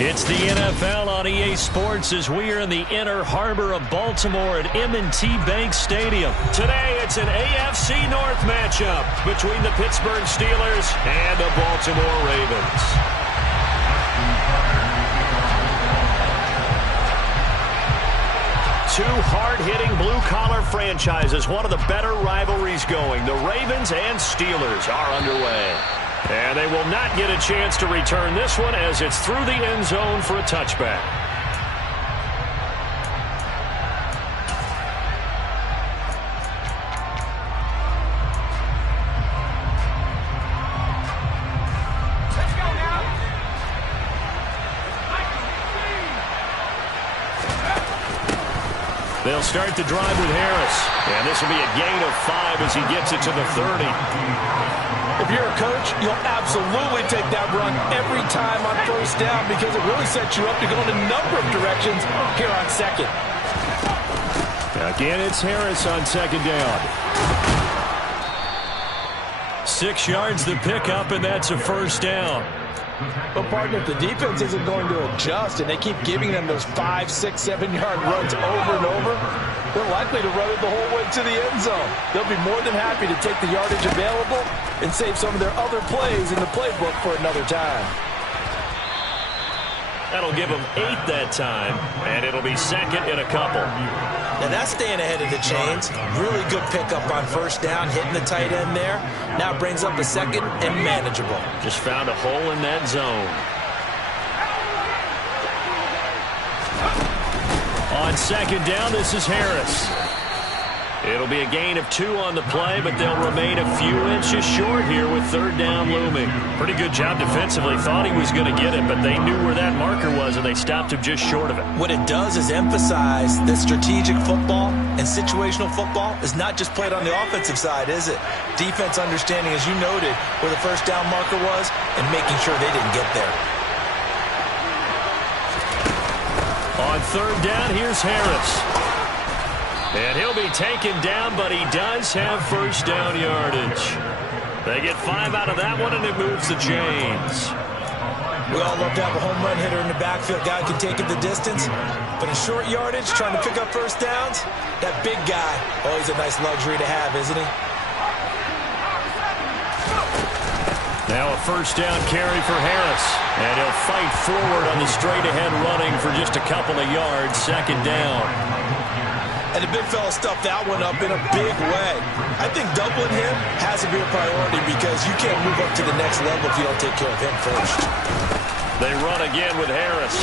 It's the NFL on EA Sports as we are in the inner harbor of Baltimore at M&T Bank Stadium. Today, it's an AFC North matchup between the Pittsburgh Steelers and the Baltimore Ravens. Two hard-hitting blue-collar franchises, one of the better rivalries going. The Ravens and Steelers are underway. And they will not get a chance to return this one as it's through the end zone for a touchback. They'll start the drive with Harris. And this will be a gain of 5 as he gets it to the 30. If you're a coach, you'll absolutely take that run every time on first down because it really sets you up to go in a number of directions here on second. Again, it's Harris on second down. 6 yards the pickup, and that's a first down. But, partner, if the defense isn't going to adjust and they keep giving them those 5, 6, 7-yard runs over and over, they're likely to run it the whole way to the end zone. They'll be more than happy to take the yardage available and save some of their other plays in the playbook for another time. That'll give them 8 that time, and it'll be second in a couple. Now that's staying ahead of the chains. Really good pickup on first down, hitting the tight end there. Now it brings up a second and manageable. Just found a hole in that zone. On second down, this is Harris. It'll be a gain of 2 on the play, but they'll remain a few inches short here with third down looming. Pretty good job defensively. Thought he was going to get it, but they knew where that marker was, and they stopped him just short of it. What it does is emphasize that strategic football and situational football is not just played on the offensive side, is it? Defense understanding, as you noted, where the first down marker was and making sure they didn't get there. On third down, here's Harris. And he'll be taken down, but he does have first down yardage. They get 5 out of that one, and it moves the chains. We all love to have a home run hitter in the backfield. Guy can take it the distance. But in short yardage, trying to pick up first downs, that big guy, always a nice luxury to have, isn't he? Now a first down carry for Harris. And he'll fight forward on the straight-ahead running for just a couple of yards. Second down. And the big fella stuffed that one up in a big way. I think doubling him has to be a priority because you can't move up to the next level if you don't take care of him first. They run again with Harris.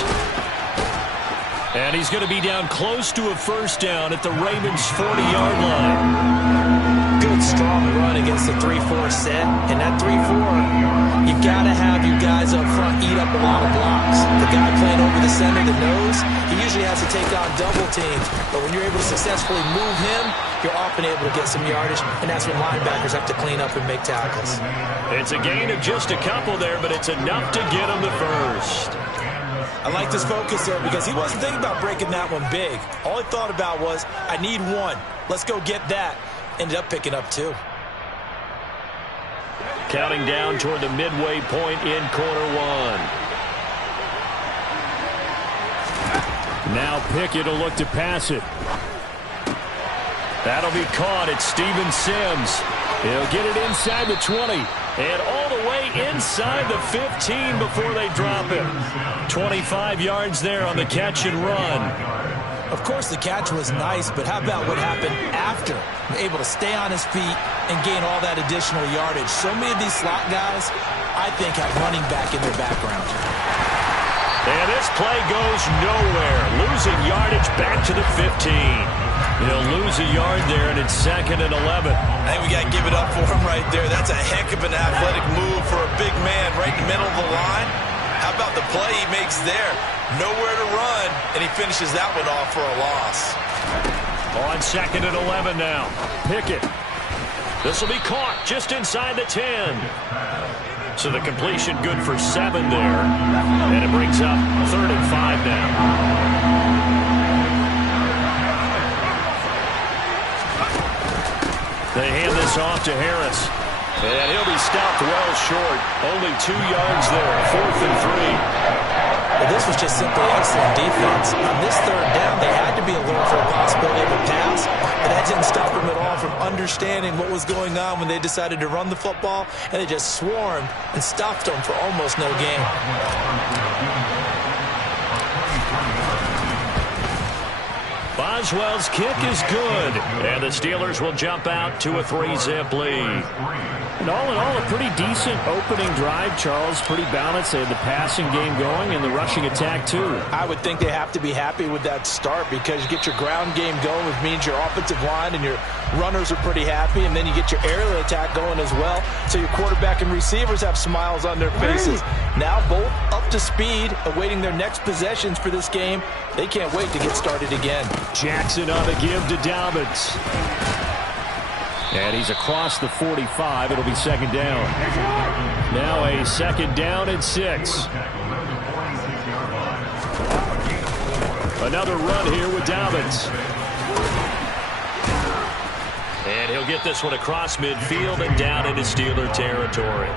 And he's going to be down close to a first down at the Ravens' 40-yard line. Good, strong run against the 3-4 set. And that 3-4, you've got to have you guys up front eat up a lot of blocks. The guy playing over the center, the nose, he usually has to take on double teams. But when you're able to successfully move him, you're often able to get some yardage. And that's when linebackers have to clean up and make tackles. It's a gain of just a couple there, but it's enough to get him the first. I like this focus there because he wasn't thinking about breaking that one big. All he thought about was, I need 1. Let's go get that. Ended up picking up 2. Counting down toward the midway point in quarter 1. Now Pickett will look to pass it. That'll be caught. It's Steven Sims. He'll get it inside the 20. And all the way inside the 15 before they drop him. 25 yards there on the catch and run. Of course, the catch was nice, but how about what happened after? Able to stay on his feet and gain all that additional yardage. So many of these slot guys, I think, have running back in their background. And this play goes nowhere. Losing yardage back to the 15. He'll lose a yard there, and it's second and 11. I think we got to give it up for him right there. That's a heck of an athletic move for a big man right in the middle of the line. How about the play he makes there? Nowhere to run, and he finishes that one off for a loss. On second and 11 now. Pickett. This will be caught just inside the 10. So the completion good for 7 there. And it brings up third and 5 now. They hand this off to Harris. And he'll be stopped well short. Only 2 yards there. 4th and 3. Well, this was just simply excellent defense. On this third down, they had to be alert for the possibility of a pass, but that didn't stop them at all from understanding what was going on when they decided to run the football, and they just swarmed and stopped them for almost no gain. Boswell's kick is good, and the Steelers will jump out to a 3-zip lead. And all in all, a pretty decent opening drive, Charles. Pretty balanced. They had the passing game going and the rushing attack, too. I would think they have to be happy with that start because you get your ground game going, which means your offensive line and your runners are pretty happy, and then you get your aerial attack going as well. So your quarterback and receivers have smiles on their faces. Now both up to speed, awaiting their next possessions for this game. They can't wait to get started again. Jackson on the give to Dobbins. And he's across the 45. It'll be second down. Now a second down and 6. Another run here with Dobbins. And he'll get this one across midfield and down into Steeler territory.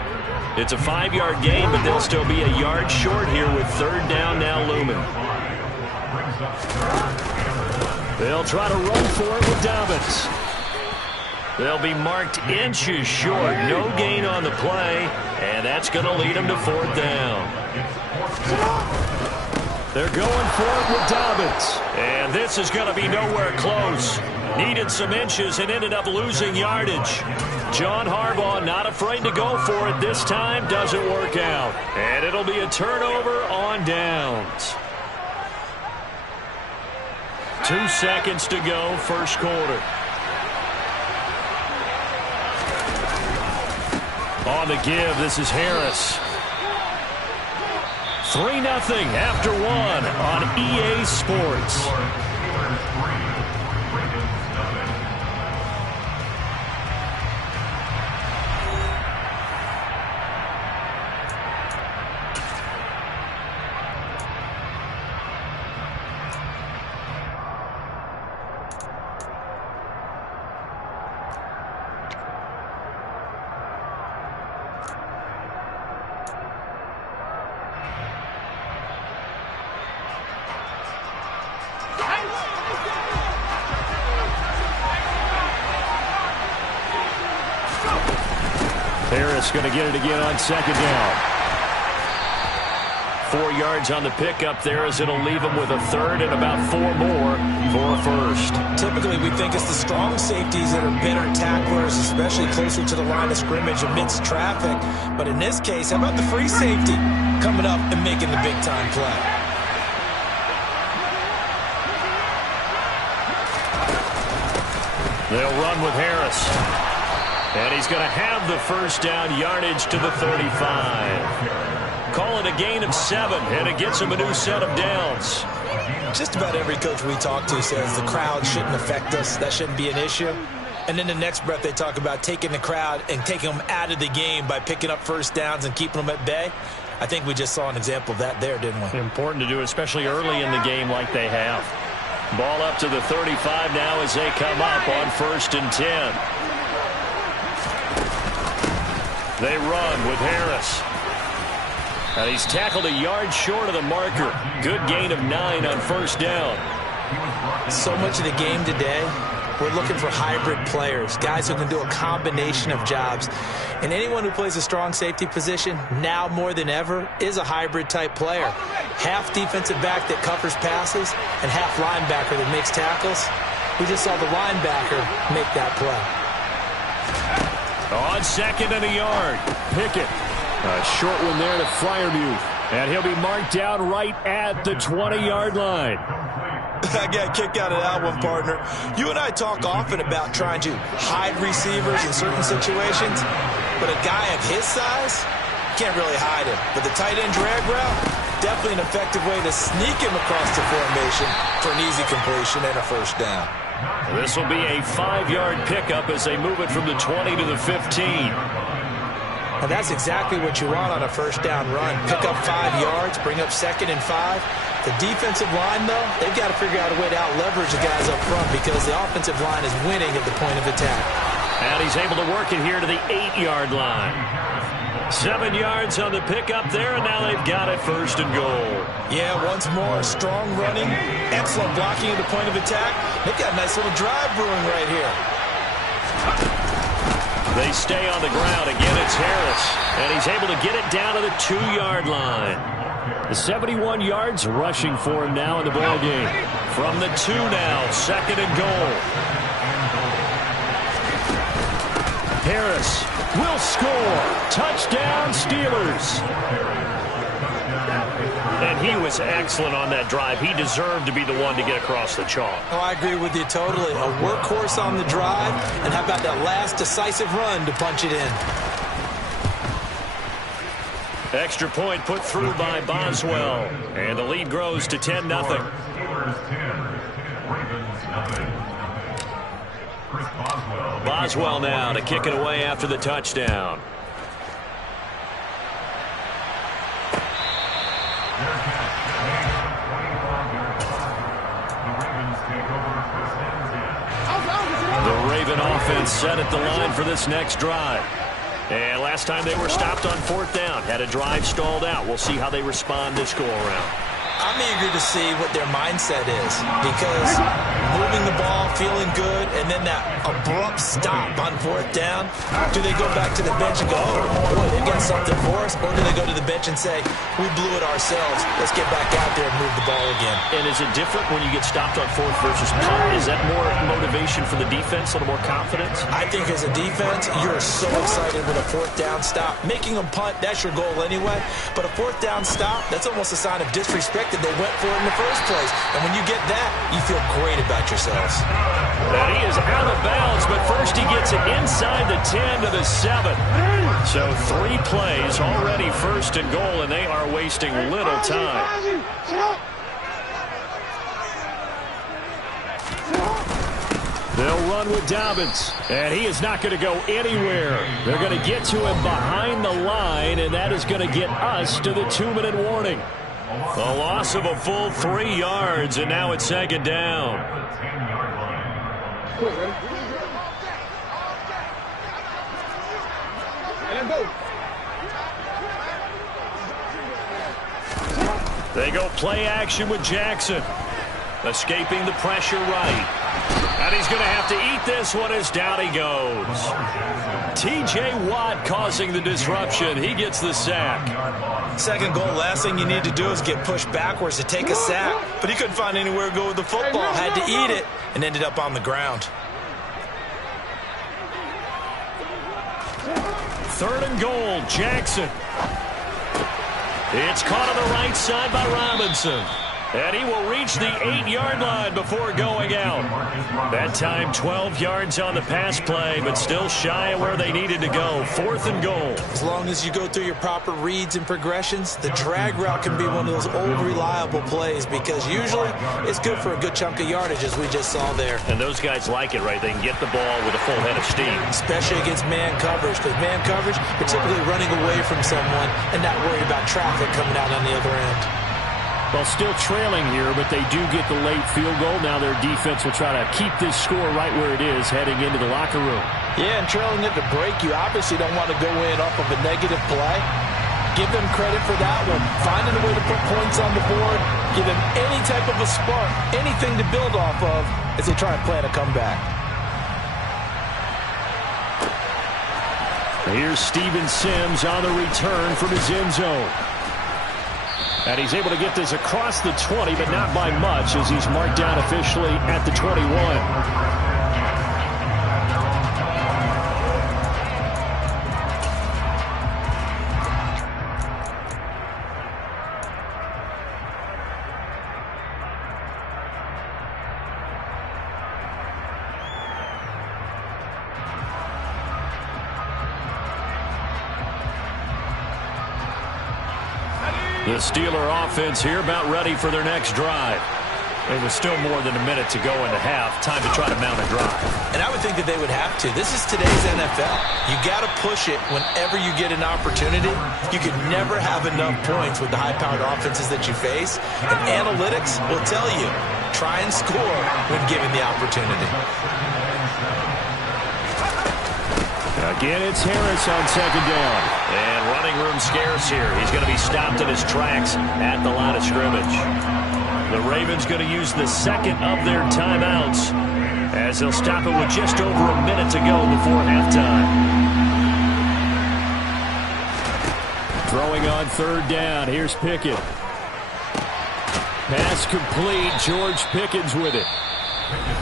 It's a 5-yard gain, but they'll still be a yard short here with third down now looming. They'll try to run for it with Dobbins. They'll be marked inches short. No gain on the play, and that's going to lead them to fourth down. They're going for it with Dobbins. And this is going to be nowhere close. Needed some inches and ended up losing yardage. John Harbaugh not afraid to go for it this time. Doesn't work out. And it'll be a turnover on downs. 2 seconds to go, first quarter. On the give, this is Harris. 3-0 after 1 on EA Sports. Harris going to get it again on second down. 4 yards on the pickup there as it'll leave him with a third and about 4 more for a first. Typically, we think it's the strong safeties that are better tacklers, especially closer to the line of scrimmage amidst traffic. But in this case, how about the free safety coming up and making the big-time play? They'll run with Harris. And he's going to have the first down, yardage to the 35. Call it a gain of 7, and it gets him a new set of downs. Just about every coach we talk to says the crowd shouldn't affect us. That shouldn't be an issue. And then the next breath they talk about taking the crowd and taking them out of the game by picking up first downs and keeping them at bay. I think we just saw an example of that there, didn't we? Important to do, especially early in the game like they have. Ball up to the 35 now as they come up on 1st and 10. They run with Harris. And he's tackled a yard short of the marker. Good gain of 9 on first down. So much of the game today, we're looking for hybrid players, guys who can do a combination of jobs. And anyone who plays a strong safety position, now more than ever, is a hybrid-type player. Half defensive back that covers passes and half linebacker that makes tackles. We just saw the linebacker make that play. On second and a yard, Pickett. A short one there to Freiermuth. And he'll be marked down right at the 20-yard line. I got a kick out of that one, partner. You and I talk often about trying to hide receivers in certain situations, but a guy of his size can't really hide him. But the tight end drag route, definitely an effective way to sneak him across the formation for an easy completion and a first down. This will be a 5-yard pickup as they move it from the 20 to the 15. And that's exactly what you want on a first down run. Pick up 5 yards, bring up 2nd and 5. The defensive line, though, they've got to figure out a way to out-leverage the guys up front because the offensive line is winning at the point of attack. And he's able to work it here to the 8-yard line. 7 yards on the pickup there, and now they've got it 1st and goal. Yeah, once more, strong running, excellent blocking at the point of attack. They've got a nice little drive brewing right here. They stay on the ground. Again, it's Harris, and he's able to get it down to the 2-yard line. The 71 yards rushing for him now in the ball game. From the 2 now, 2nd and goal. Harris will score. Touchdown, Steelers. And he was excellent on that drive. He deserved to be the one to get across the chalk. Oh, I agree with you totally. A workhorse on the drive, and how about that last decisive run to punch it in? Extra point put through by Boswell. And the lead grows to 10-0. Boswell now to kick it away after the touchdown. The Raven offense set at the line for this next drive. And last time they were stopped on 4th down, had a drive stalled out. We'll see how they respond this go-around. I'm eager to see what their mindset is, because moving the ball, feeling good, and then that abrupt stop on 4th down, do they go back to the bench and go, oh, boy, they've got something for us, or do they go to the bench and say, we blew it ourselves, let's get back out there and move the ball again? And is it different when you get stopped on 4th versus punt? Is that more motivation for the defense, a little more confidence? I think as a defense, you're so excited with a 4th down stop. Making them punt, that's your goal anyway, but a 4th down stop, that's almost a sign of disrespect that they went for it in the first place. And when you get that, you feel great about yourselves. And he is out of bounds, but first he gets it inside the 10 to the 7. So 3 plays already 1st and goal, and they are wasting little time. They'll run with Dobbins, and he is not going to go anywhere. They're going to get to him behind the line, and that is going to get us to the 2-minute warning. A loss of a full 3 yards, and now it's 2nd down. They go play action with Jackson. Escaping the pressure right. And he's going to have to eat this one as down he goes. T.J. Watt causing the disruption. He gets the sack. 2nd goal, last thing you need to do is get pushed backwards to take a sack. But he couldn't find anywhere to go with the football. Had to eat it and ended up on the ground. 3rd and goal, Jackson. It's caught on the right side by Robinson. And he will reach the 8-yard line before going out. That time 12 yards on the pass play, but still shy of where they needed to go. 4th and goal. As long as you go through your proper reads and progressions, the drag route can be one of those old reliable plays, because usually it's good for a good chunk of yardage, as we just saw there. And those guys like it, right? They can get the ball with a full head of steam. Especially against man coverage, because man coverage, you're typically running away from someone and not worried about traffic coming out on the other end. Well, still trailing here, but they do get the late field goal. Now their defense will try to keep this score right where it is heading into the locker room. Yeah, and trailing at the break, you obviously don't want to go in off of a negative play. Give them credit for that one. Finding a way to put points on the board. Give them any type of a spark, anything to build off of as they try and plan a comeback. Here's Steven Sims on the return from his end zone. And he's able to get this across the 20, but not by much, as he's marked down officially at the 21. The Steeler offense here about ready for their next drive. It was still more than a minute to go in the half. Time to try to mount a drive. And I would think that they would have to. This is today's NFL. You got to push it whenever you get an opportunity. You can never have enough points with the high-powered offenses that you face. And analytics will tell you, try and score when given the opportunity. Again, it's Harris on second down. And running room scarce here. He's going to be stopped in his tracks at the line of scrimmage. The Ravens going to use the second of their timeouts as they'll stop it with just over a minute to go before halftime. Throwing on third down. Here's Pickett. Pass complete. George Pickens with it.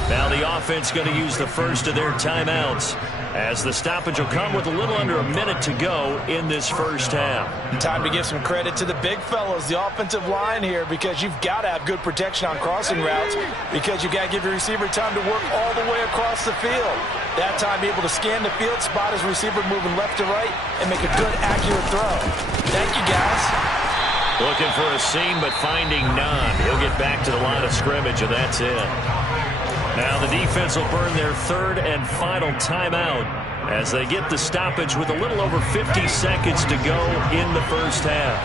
Now the offense going to use the first of their timeouts as the stoppage will come with a little under a minute to go in this first half. Time to give some credit to the big fellows, the offensive line here, because you've got to have good protection on crossing routes because you've got to give your receiver time to work all the way across the field. That time be able to scan the field, spot his receiver moving left to right, and make a good, accurate throw. Thank you, guys. Looking for a seam, but finding none. He'll get back to the line of scrimmage, and that's it. Now the defense will burn their third and final timeout as they get the stoppage with a little over 50 seconds to go in the first half.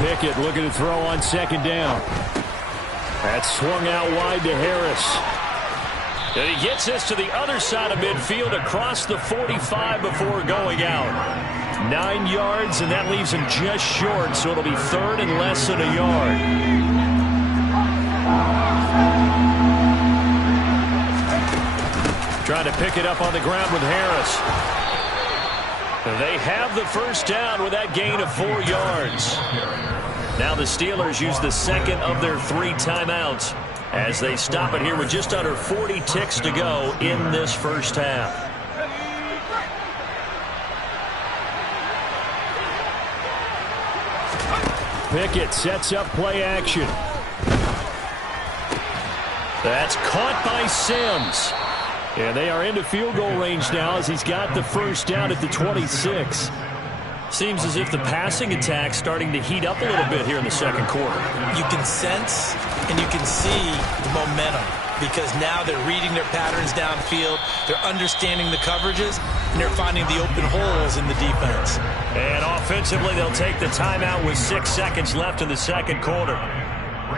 Pickett looking to throw on second down. That's swung out wide to Harris. And he gets this to the other side of midfield across the 45 before going out. 9 yards, and that leaves him just short, so it'll be third and less than a yard. Trying to pick it up on the ground with Harris. They have the first down with that gain of 4 yards. Now the Steelers use the second of their 3 timeouts as they stop it here with just under 40 ticks to go in this first half. Pickett sets up play action. That's caught by Sims. And they are into field goal range now as he's got the first down at the 26. Seems as if the passing attack's starting to heat up a little bit here in the second quarter. You can sense and you can see the momentum because now they're reading their patterns downfield, they're understanding the coverages, and they're finding the open holes in the defense. And offensively, they'll take the timeout with 6 seconds left in the second quarter.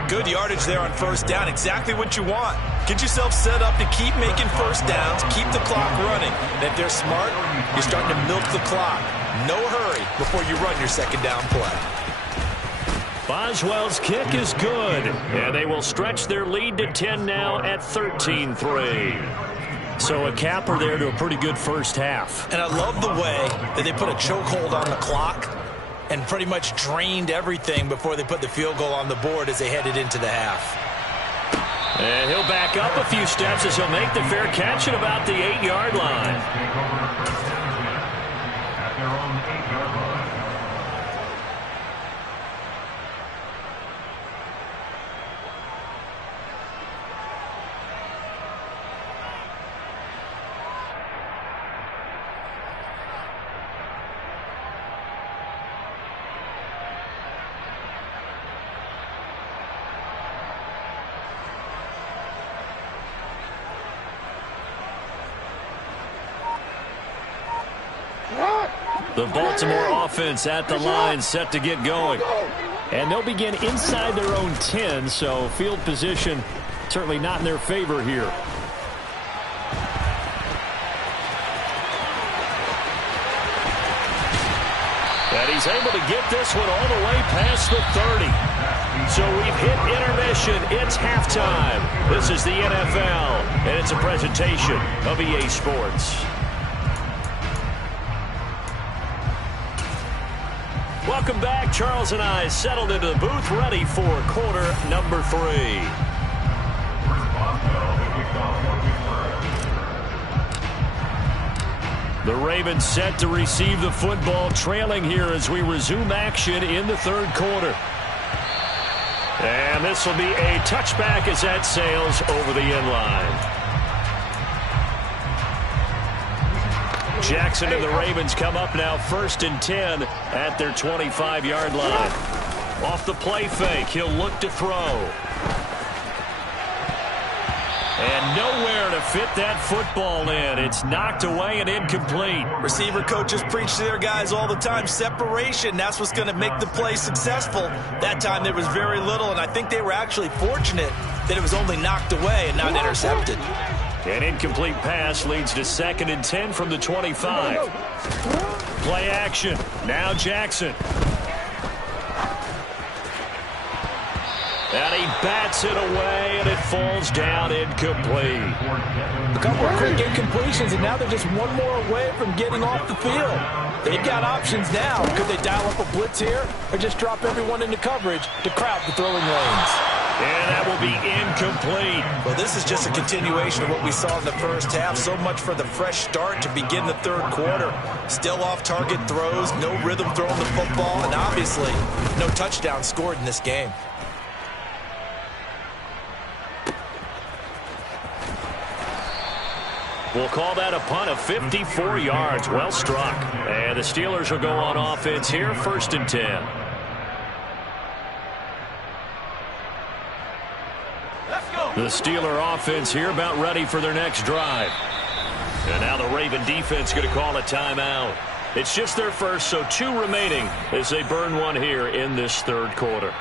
Good yardage there on first down. Exactly what you want. Get yourself set up to keep making first downs, keep the clock running. And if they're smart, you're starting to milk the clock. No hurry before you run your second down play. Boswell's kick is good, and they will stretch their lead to 10 now at 13-3. So a capper there to a pretty good first half. And I love the way that they put a chokehold on the clock and pretty much drained everything before they put the field goal on the board as they headed into the half. And he'll back up a few steps as he'll make the fair catch at about the 8-yard line. The Baltimore offense at the line set to get going. And they'll begin inside their own 10, so field position certainly not in their favor here. And he's able to get this one all the way past the 30. So we've hit intermission. It's halftime. This is the NFL, and it's a presentation of EA Sports. Welcome back. Charles and I settled into the booth ready for quarter number 3. The Ravens set to receive the football, trailing here as we resume action in the third quarter. And this will be a touchback as that sails over the end line. Jackson and the Ravens come up now 1st and 10 at their 25-yard line. Off the play fake, he'll look to throw. And nowhere to fit that football in. It's knocked away and incomplete. Receiver coaches preach to their guys all the time. Separation, that's what's going to make the play successful. That time there was very little, and I think they were actually fortunate that it was only knocked away and not intercepted. An incomplete pass leads to 2nd and 10 from the 25. Play action. Now Jackson. And he bats it away, and it falls down incomplete. A couple of quick incompletions, and now they're just one more away from getting off the field. They've got options now. Could they dial up a blitz here or just drop everyone into coverage to crowd the throwing lanes? And that will be incomplete. Well, this is just a continuation of what we saw in the first half. So much for the fresh start to begin the third quarter. Still off-target throws, no rhythm throwing the football, and obviously no touchdown scored in this game. We'll call that a punt of 54 yards. Well struck. And the Steelers will go on offense here, 1st and 10. The Steeler offense here about ready for their next drive. And now the Raven defense going to call a timeout. It's just their first, so 2 remaining as they burn one here in this third quarter.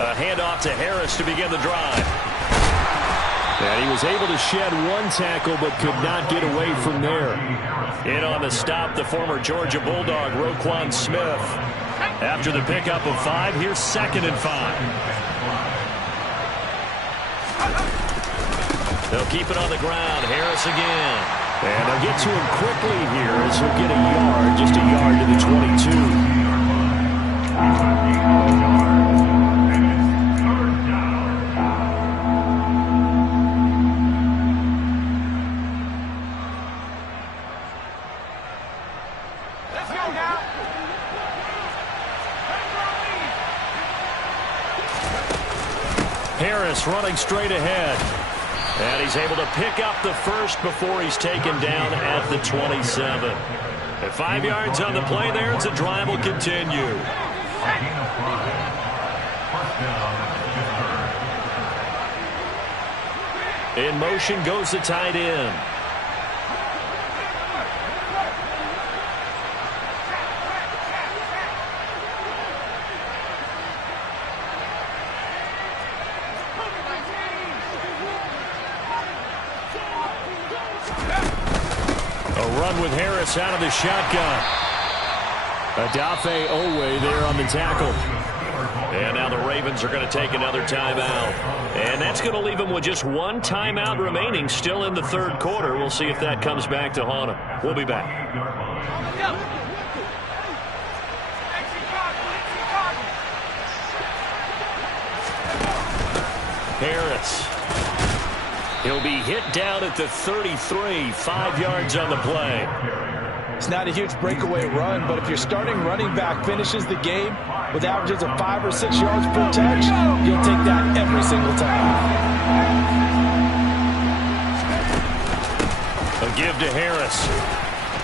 A handoff to Harris to begin the drive. And he was able to shed 1 tackle but could not get away from there. In on the stop, the former Georgia Bulldog, Roquan Smith. After the pickup of 5, here's 2nd and 5. They'll keep it on the ground. Harris again. And they'll get to him quickly here as he'll get a yard, just a yard to the 22. Harris running straight ahead. And he's able to pick up the first before he's taken down at the 27. At 5 yards on the play there, as the drive will continue. In motion goes the tight end. With Harris out of the shotgun. Adafe Owe there on the tackle. And now the Ravens are going to take another timeout. And that's going to leave them with just 1 timeout remaining still in the third quarter. We'll see if that comes back to haunt them. We'll be back. Harris. He'll be hit down at the 33, 5 yards on the play. It's not a huge breakaway run, but if your starting running back finishes the game with averages of 5 or 6 yards per touch, you'll take that every single time. A give to Harris.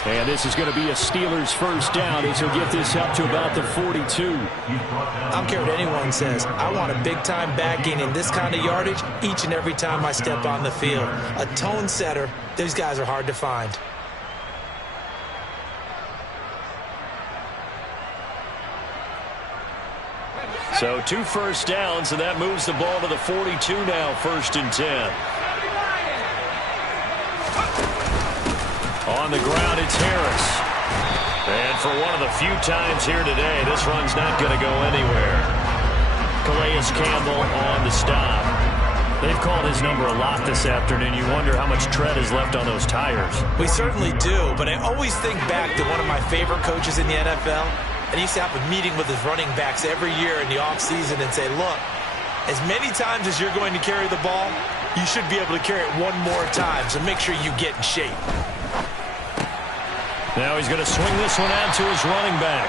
And this is going to be a Steelers first down as he'll get this up to about the 42. I don't care what anyone says. I want a big-time backing in this kind of yardage each and every time I step on the field. A tone setter, these guys are hard to find. So 2 first downs, and that moves the ball to the 42 now, 1st and 10. On the ground, it's Harris. And for one of the few times here today, this run's not going to go anywhere. Calais Campbell on the stop. They've called his number a lot this afternoon. You wonder how much tread is left on those tires. We certainly do, but I always think back to one of my favorite coaches in the NFL. And he used to have a meeting with his running backs every year in the offseason and say, look, as many times as you're going to carry the ball, you should be able to carry it 1 more time, so make sure you get in shape. Now he's going to swing this one out to his running back.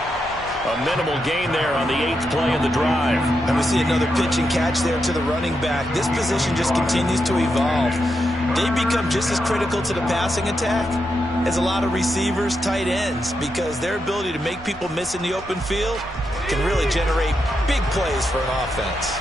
A minimal gain there on the 8th play of the drive. And we see another pitch and catch there to the running back. This position just continues to evolve. They become just as critical to the passing attack as a lot of receivers, tight ends, because their ability to make people miss in the open field can really generate big plays for an offense.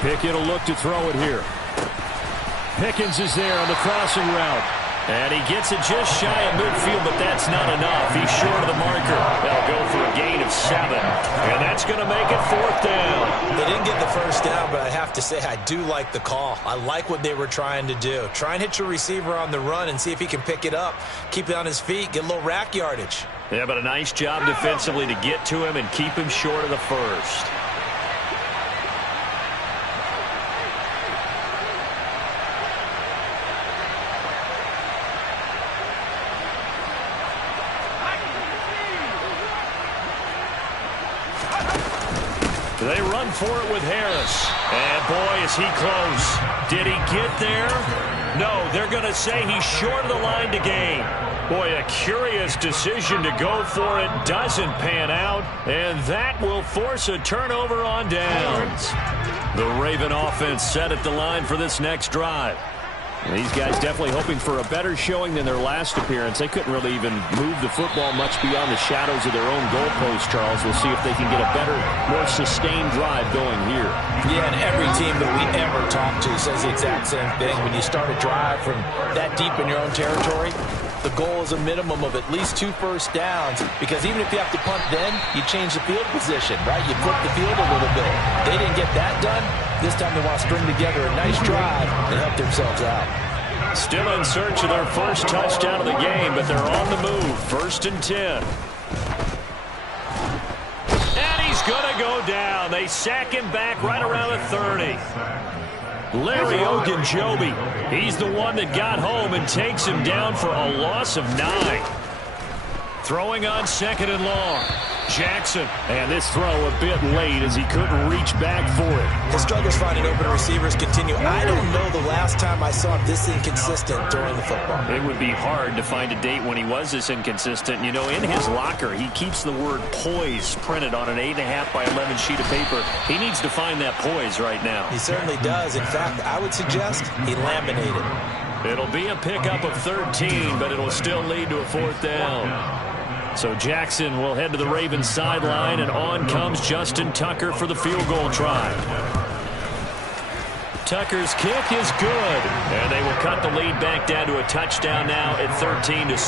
Pickett will look to throw it here. Pickens is there on the crossing route. And he gets it just shy of midfield, but that's not enough. He's short of the marker. That'll go for a gain of 7. And that's going to make it 4th down. They didn't get the first down, but I have to say I do like the call. I like what they were trying to do. Try and hit your receiver on the run and see if he can pick it up. Keep it on his feet, get a little rack yardage. Yeah, but a nice job defensively to get to him and keep him short of the first. They run for it with Harris. And boy, is he close. Did he get there? No, they're going to say he's short of the line to gain. Boy, a curious decision to go for it. Doesn't pan out. And that will force a turnover on downs. The Raven offense set at the line for this next drive. These guys definitely hoping for a better showing than their last appearance. They couldn't really even move the football much beyond the shadows of their own goalpost, Charles. We'll see if they can get a better, more sustained drive going here. Yeah, and every team that we ever talk to says the exact same thing. When you start a drive from that deep in your own territory, the goal is a minimum of at least 2 first downs, because even if you have to punt then, you change the field position, right? You flip the field a little bit. They didn't get that done. This time they want to string together a nice drive and help themselves out. Still in search of their first touchdown of the game, but they're on the move. 1st and 10. And he's going to go down. They sack him back right around the 30. Larry Ogunjobi, he's the one that got home and takes him down for a loss of 9. Throwing on 2nd and long. Jackson. And this throw a bit late as he couldn't reach back for it. The struggles finding open receivers continue. I don't know the last time I saw him this inconsistent during the football. It would be hard to find a date when he was this inconsistent. You know, in his locker, he keeps the word poise printed on an 8.5 by 11 sheet of paper. He needs to find that poise right now. He certainly does. In fact, I would suggest he laminated. It'll be a pickup of 13, but it'll still lead to a 4th down. So Jackson will head to the Ravens sideline, and on comes Justin Tucker for the field goal try. Tucker's kick is good, and they will cut the lead back down to a touchdown now at 13-6.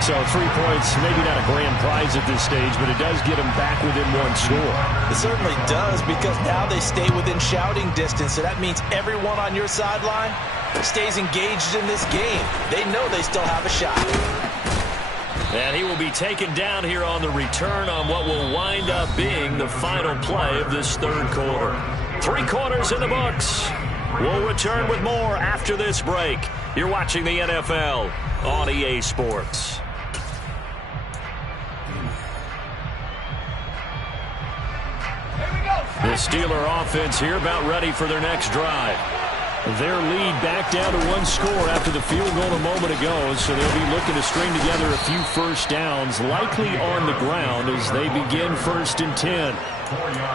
So 3 points, maybe not a grand prize at this stage, but it does get them back within 1 score. It certainly does, because now they stay within shouting distance, so that means everyone on your sideline stays engaged in this game. They know they still have a shot. And he will be taken down here on the return on what will wind up being the final play of this 3rd quarter. 3 quarters in the books. We'll return with more after this break. You're watching the NFL on EA Sports. The Steeler offense here about ready for their next drive. Their lead back down to 1 score after the field goal a moment ago, so they'll be looking to string together a few first downs, likely on the ground as they begin 1st and 10.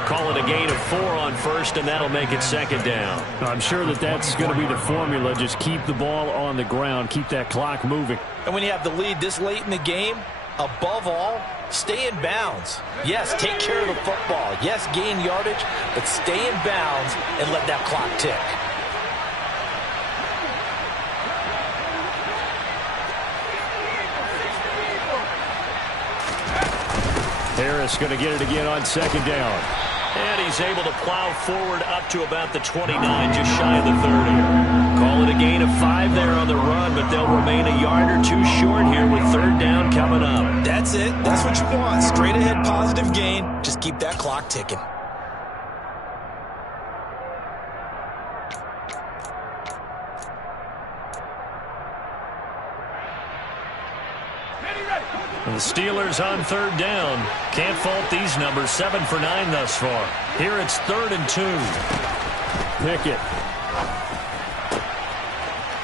Call it a gain of 4 on 1st, and that'll make it 2nd down. I'm sure that's going to be the formula. Just keep the ball on the ground, keep that clock moving. And when you have the lead this late in the game, above all, stay in bounds. Yes, take care of the football. Yes, gain yardage, but stay in bounds and let that clock tick. Harris going to get it again on 2nd down. And he's able to plow forward up to about the 29, just shy of the 30. Call it a gain of 5 there on the run, but they'll remain a yard or 2 short here with 3rd down coming up. That's it. That's what you want. Straight ahead positive gain. Just keep that clock ticking. The Steelers on 3rd down. Can't fault these numbers. 7 for 9 thus far. Here it's 3rd and 2. Pickett.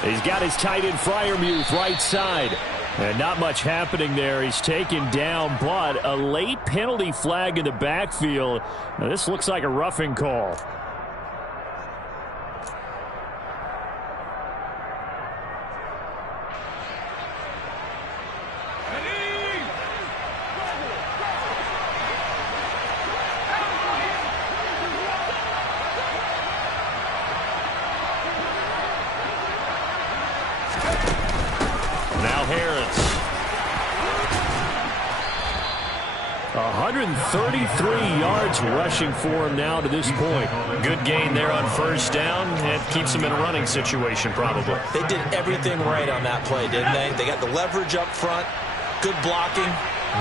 He's got his tight end Freiermuth right side. And not much happening there. He's taken down, but a late penalty flag in the backfield. Now, this looks like a roughing call. 133 yards rushing for him now to this point. Good gain there on first down. It keeps him in a running situation probably. They did everything right on that play, didn't they? They got the leverage up front, good blocking,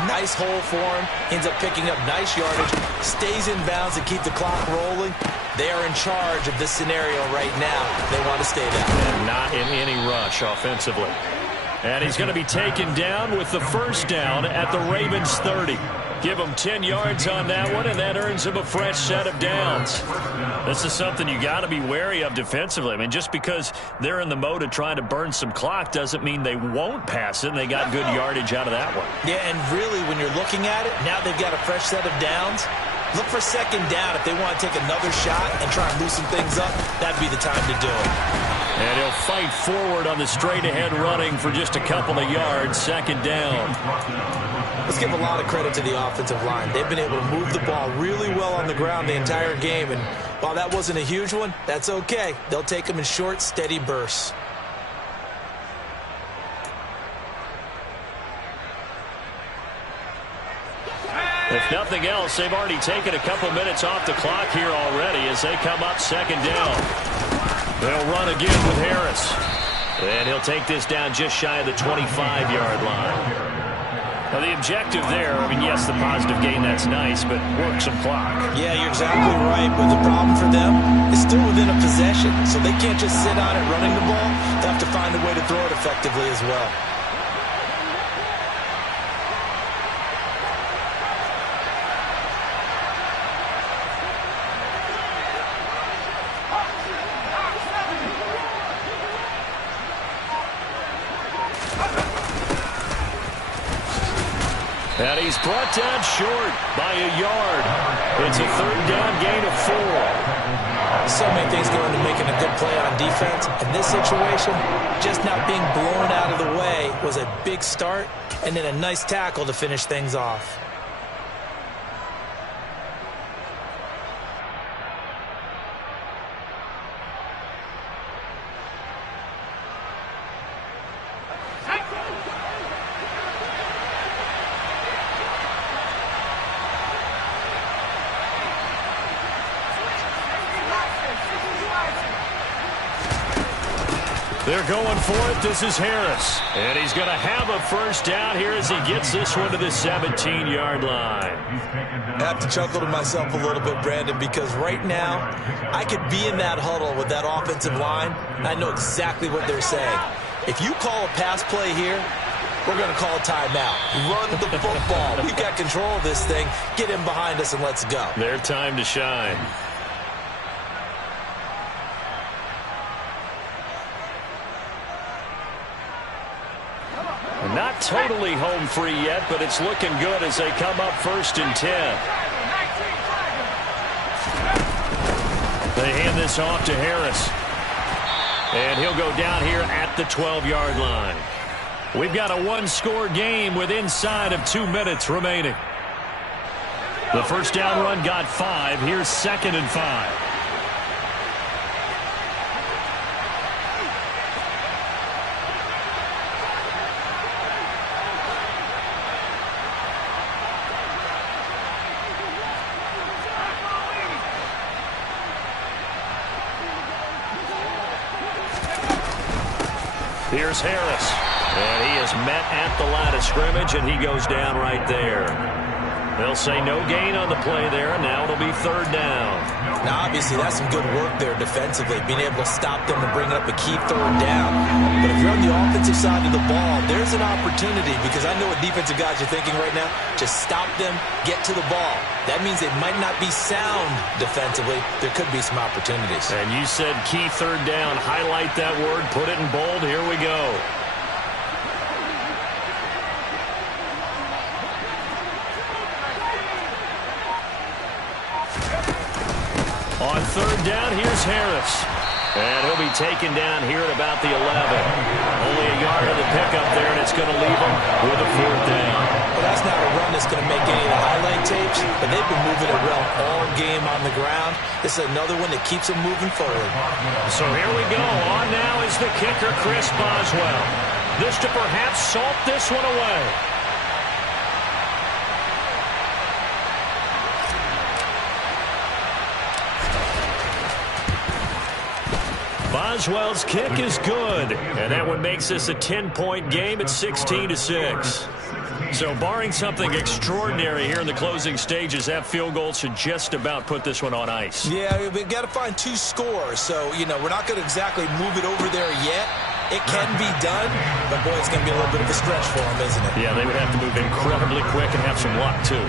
nice hole for him, ends up picking up nice yardage, stays in bounds and keep the clock rolling. They are in charge of this scenario right now. They want to stay that way. And not in any rush offensively. And he's going to be taken down with the first down at the Ravens 30. Give him 10 yards on that one, and that earns him a fresh set of downs. This is something you got to be wary of defensively. I mean, just because they're in the mode of trying to burn some clock doesn't mean they won't pass it, and they got good yardage out of that one. Yeah, and really, when you're looking at it, now they've got a fresh set of downs. Look for second down. If they want to take another shot and try and loosen things up, that'd be the time to do it. And he'll fight forward on the straight-ahead running for just a couple of yards. Second down. Let's give a lot of credit to the offensive line. They've been able to move the ball really well on the ground the entire game. And while that wasn't a huge one, that's okay. They'll take them in short, steady bursts. If nothing else, they've already taken a couple minutes off the clock here already as they come up second down. They'll run again with Harris. And he'll take this down just shy of the 25-yard line. Now, the objective there, I mean, yes, the positive gain, that's nice, but work some clock. Yeah, you're exactly right, but the problem for them is still within a possession, so they can't just sit on it running the ball. They have to find a way to throw it effectively as well. And he's brought down short by a yard. It's a third down gain of 4. So many things go into making a good play on defense. In this situation, just not being blown out of the way was a big start, and then a nice tackle to finish things off. They're going for it. This is Harris. And he's going to have a first down here as he gets this one to the 17-yard line. I have to chuckle to myself a little bit, Brandon, because right now I could be in that huddle with that offensive line, and I know exactly what they're saying. If you call a pass play here, we're going to call a timeout. Run the football. We've got control of this thing. Get him behind us and let's go. Their time to shine. Not totally home free yet, but it's looking good as they come up 1st and 10. They hand this off to Harris. And he'll go down here at the 12-yard line. We've got a one-score game with inside of 2 minutes remaining. The first down run got 5. Here's 2nd and 5. Here's Harris, and he is met at the line of scrimmage, and he goes down right there. They'll say no gain on the play there, and now it'll be 3rd down. Now, obviously, that's some good work there defensively, being able to stop them and bring up a key 3rd down. But if you're on the offensive side of the ball, there's an opportunity, because I know what defensive guys are thinking right now. Just stop them, get to the ball. That means it might not be sound defensively. There could be some opportunities. And you said key 3rd down. Highlight that word. Put it in bold. Here we go. On 3rd down, here's Harris. And he'll be taken down here at about the 11. Only a yard of the pickup there, and it's going to leave him with a 4th down. Well, that's not a run that's going to make any of the highlight tapes, but they've been moving it well all game on the ground. This is another one that keeps them moving forward. So here we go. On now is the kicker, Chris Boswell. This to perhaps salt this one away. Boswell's kick is good. And that one makes this a 10-point game at 16-6. So barring something extraordinary here in the closing stages, that field goal should just about put this one on ice. Yeah, we've got to find 2 scores. So, you know, we're not going to exactly move it over there yet. It can be done, but, boy, it's going to be a little bit of a stretch for them, isn't it? Yeah, they would have to move incredibly quick and have some luck, too.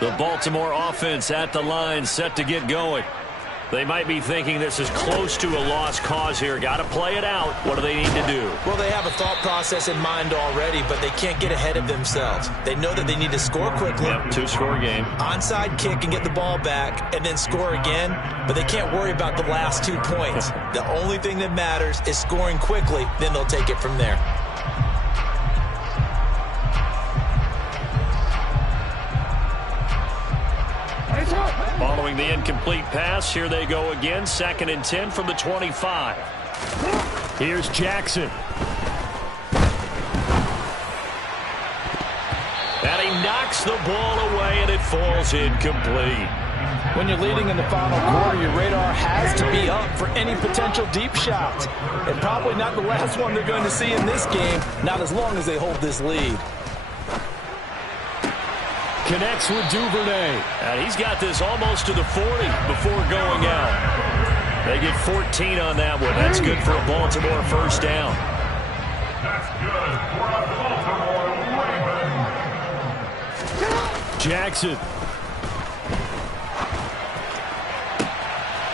The Baltimore offense at the line, set to get going. They might be thinking this is close to a lost cause here. Got to play it out. What do they need to do? Well, they have a thought process in mind already, but they can't get ahead of themselves. They know that they need to score quickly. Yep, 2-score game. Onside kick and get the ball back and then score again, but they can't worry about the last 2 points. The only thing that matters is scoring quickly, then they'll take it from there. Following the incomplete pass, here they go again. 2nd and 10 from the 25. Here's Jackson. And he knocks the ball away, and it falls incomplete. When you're leading in the final quarter, your radar has to be up for any potential deep shots. And probably not the last one they're going to see in this game, not as long as they hold this lead. Connects with Duvernay. And he's got this almost to the 40 before going out. They get 14 on that one. That's good for a Baltimore first down. That's good for a Baltimore. Jackson.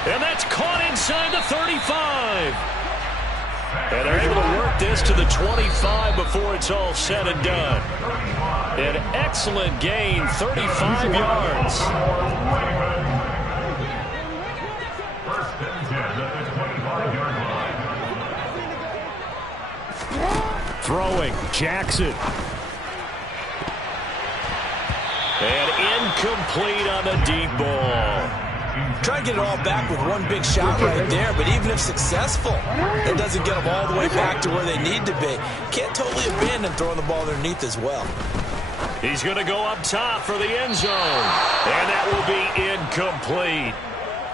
And that's caught inside the 35. And they're able to work this to the 25 before it's all said and done. An excellent gain, 35 yards. Throwing, Jackson. And incomplete on the deep ball. Try to get it all back with one big shot right there, but even if successful, that doesn't get them all the way back to where they need to be. Can't totally abandon throwing the ball underneath as well. He's going to go up top for the end zone, and that will be incomplete.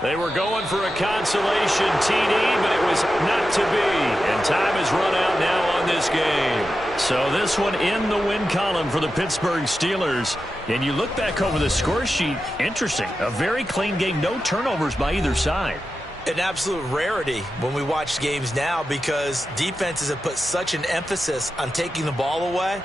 They were going for a consolation TD, but it was not to be, and time has run out now on this game. So this one in the win column for the Pittsburgh Steelers. And you look back over the score sheet, interesting. A very clean game, no turnovers by either side. An absolute rarity when we watch games now because defenses have put such an emphasis on taking the ball away.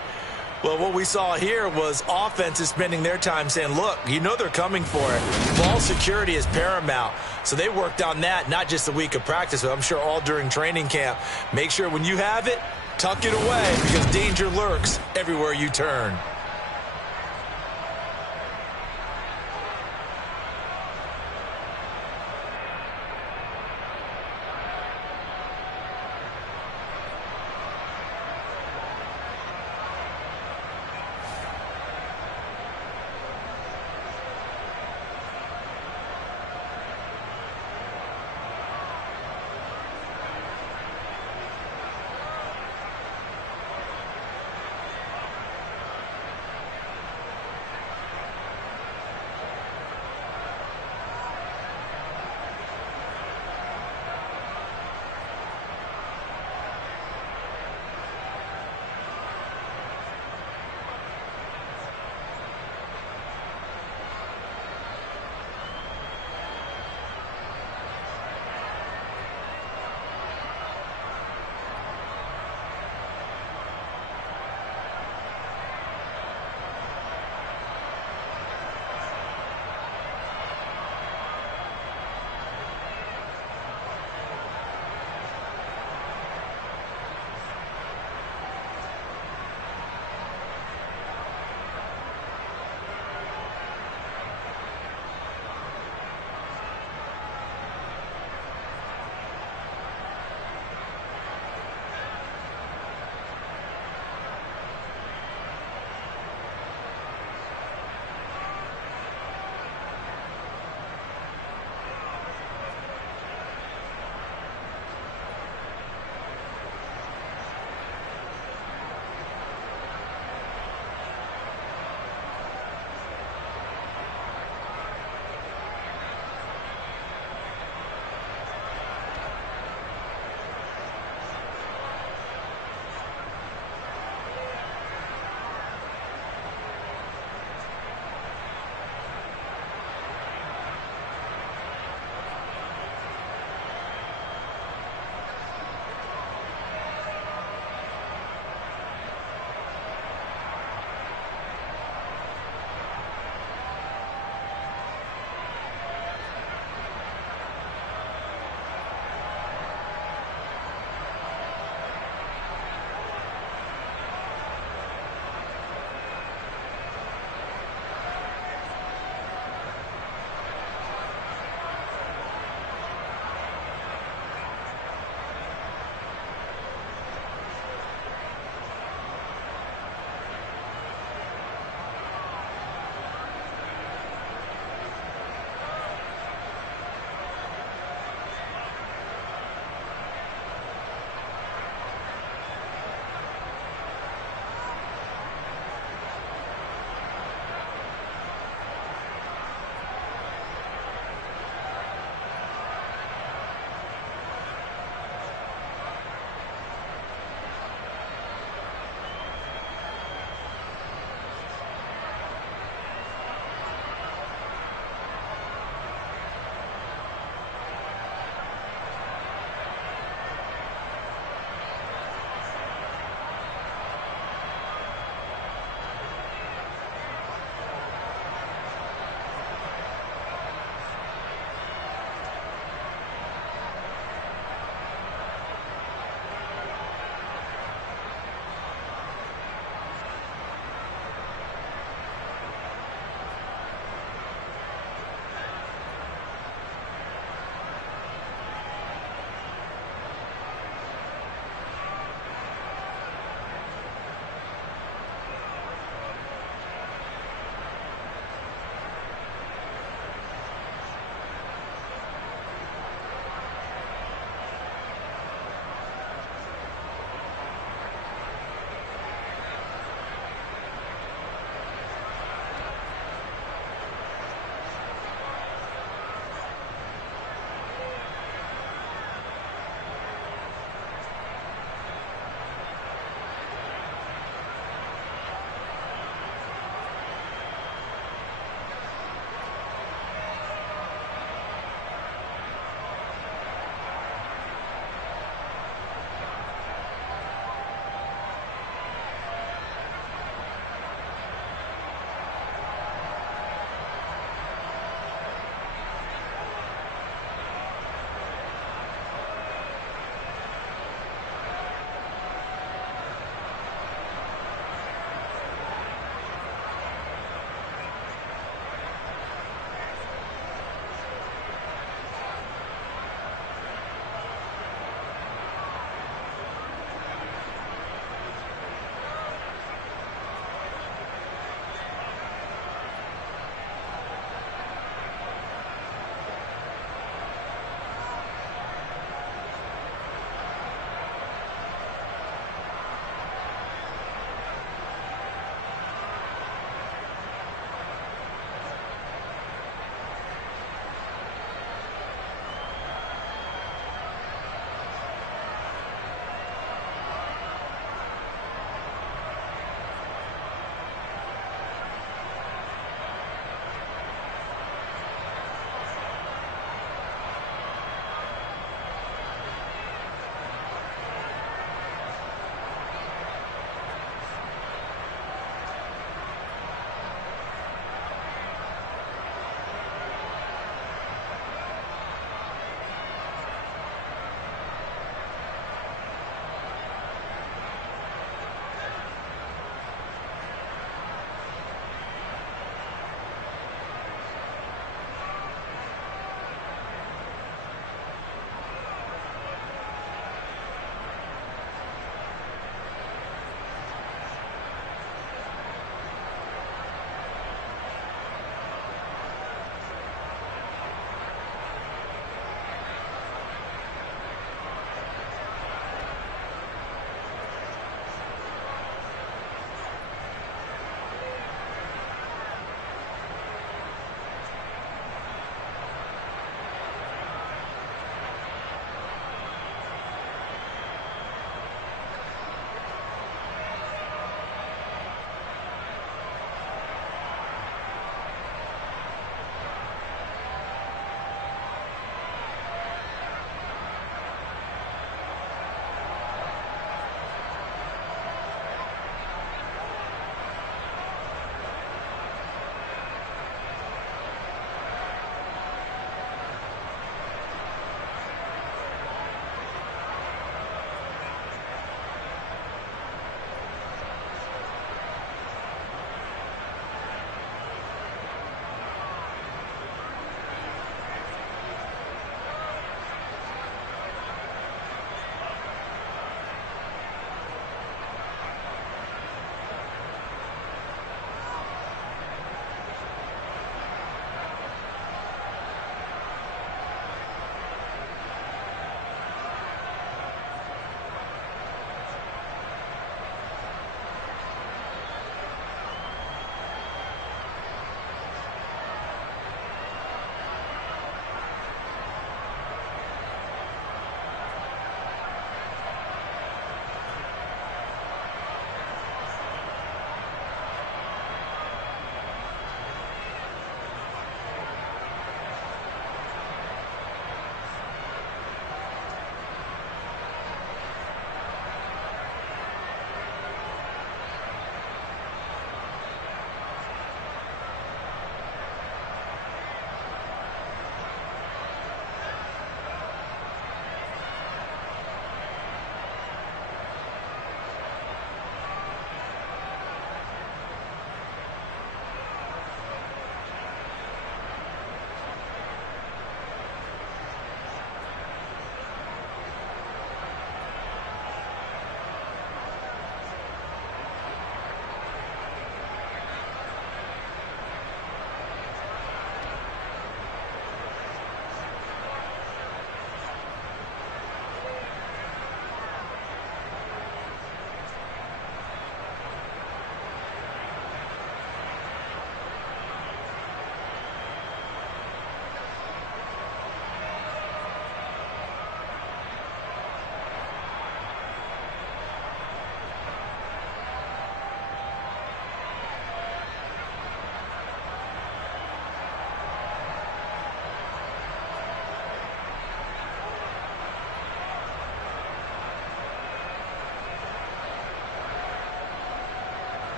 Well, what we saw here was offenses spending their time saying, look, you know they're coming for it. Ball security is paramount. So they worked on that, not just a week of practice, but I'm sure all during training camp. Make sure when you have it, tuck it away because danger lurks everywhere you turn.